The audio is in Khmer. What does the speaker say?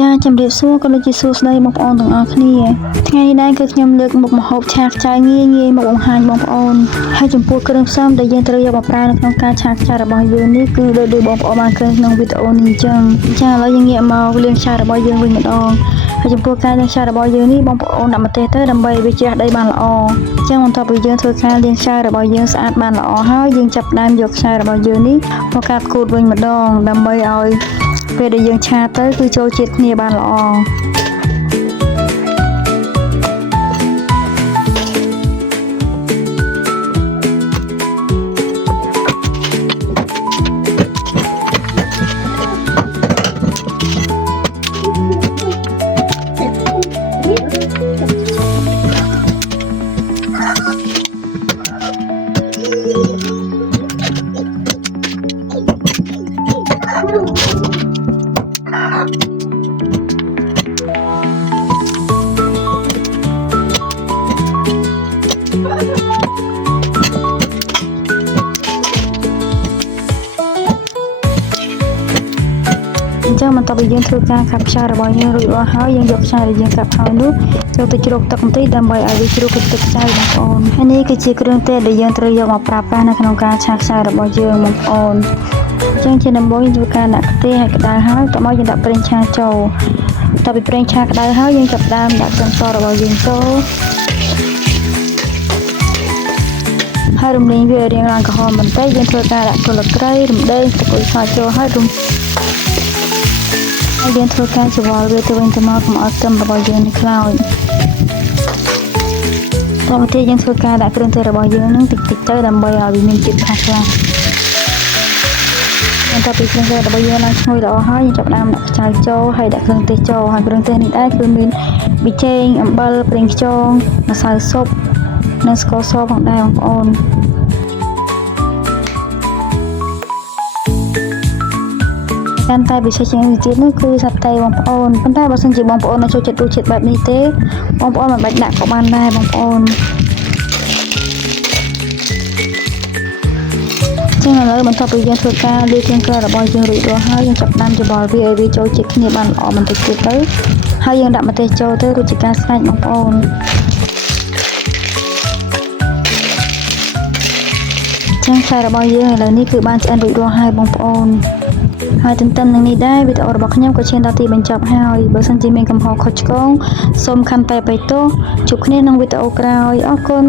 ចាជំរាបសួរក៏ដូចជាសួស្តីបងប្អូនទាំងអស់គ្នាថ្ងៃនេះដែរគឺខ្ញុំលើកមុខម្ហូបឆាខ្ចៅងាយមកបង្ហាញបងប្អូនហើយចំពោះគ្រឿងផ្សំដែលយើងត្រូវយកមកប្រើនៅក្នុងការឆាខ្ចៅរបស់យើងនេះគឺដូចបងប្អូនបានឃើញក្នុងវីដេអូនេះអញ្ចឹងចាឥឡូវយើងងាកមកលាងឆារបស់យើងវិញម្ដងហើយចំពោះការលាងឆារបស់យើងនេះបងប្អូនដាក់ម្ទេសទៅដើម្បីវាជ្រះដីបានល្អអញ្ចឹងបន្ទាប់ពីយើងធ្វើការលាងឆារបស់យើងស្អាតបានល្អហើយយើងចាប់ផ្ដើមយកឆារបស់យើងនេះមកកាត់គូតវិញម្ដងដើម្បីឲ្យពេលដែលយើងឆាទៅគឺចូលជាតិគ្នាបានល្អចឹងបន្ទាប់ពីយើងធ្វើការខាប់ខ្យល់របស់យើងរួចរាល់ហើយយើងយកខ្យល់ដែលយើងកាប់ហើយនោះចូលទៅជ្រោកទឹកបន្តិចដើម្បីឲ្យវាជ្រោកទឹកខ្ចៅបងប្អូនហើយនេះគឺជាគ្រឿងទេសដែលយើងត្រូវយកមកប្រើប្រាស់នៅក្នុងការឆាខ្យល់របស់យើងបងប្អូនចឹងជាដំបូងយើងធ្វើការដាក់ខ្ទះឲ្យក្តៅហើយតោះមកយើងដាក់ប្រេងឆាចូលតទៅពីប្រេងឆាក្តៅហើយយើងចាប់ផ្ដើមដាក់ខ្ទឹមសរបស់យើងចូលហើយរំលីងវារៀងឡើងក្រហមបន្តិចយើងធ្វើការដាក់គល់ស្លឹកគ្រៃរំដេងទឹកអុយឆាចូលហើយយើងធ្វើការច្របល់វាទៅវិញទៅមកកុំឲ្យខ្ទឹមរបស់យើងនេះខ្លោចតទៅទៀតយើងធ្វើការដាក់គ្រឿងទេសរបស់យើងនឹងតិចៗទៅដើម្បីឲ្យវាមានជាតិខាស់ខ្លះបន្ទាប់ពីគ្រឿងទេសរបស់យើងឡើងឈ្ងុយល្អហើយយើងចាប់ផ្ដើមដាក់ខ្ចៅចូលហើយដាក់គ្រឿងទេសចូលហើយគ្រឿងទេសនេះដែរគឺមានប៊ីចេងអំបិលប្រេងខ្យងម្សៅស៊ុបនិងស្ករសផងដែរបងប្អូនកាន់តែពិសេសជាងនេះទៀតនោះគឺសាប់តៃបងប្អូនប៉ុន្តែបើសិនជាបងប្អូនចូលចិត្តរសជាតិបែបនេះទេបងប្អូនមិនបាច់ដាក់ក៏បានដែរបងប្អូនចឹងឥឡូវបន្ទាប់ពីយើងធ្វើការលាយគ្រឿងទេសរបស់យើងរួចរាល់ហើយយើងចាប់ផ្ដើមច្របល់វាឲ្យវាចូលជាតិគ្នាបានល្អបន្តិចទៀតទៅហើយយើងដាក់ម្ទេសចូលទៅរួចជាការស្រេចបងប្អូនចឹងខ្សែរបស់យើងឥឡូវនេះគឺបានឆ្អិនរួចរាល់ហើយបងប្អូនហើយទន្ទឹមនឹងនេះដែរវីដេអូរបស់ខ្ញុំក៏ឈានដល់ទីបញ្ចប់ហើយបើសិនជាមានកំហុសខុសឆ្គងសូមខន្តីអភ័យទោសជួបគ្នាក្នុងវីដេអូក្រោយអរគុណ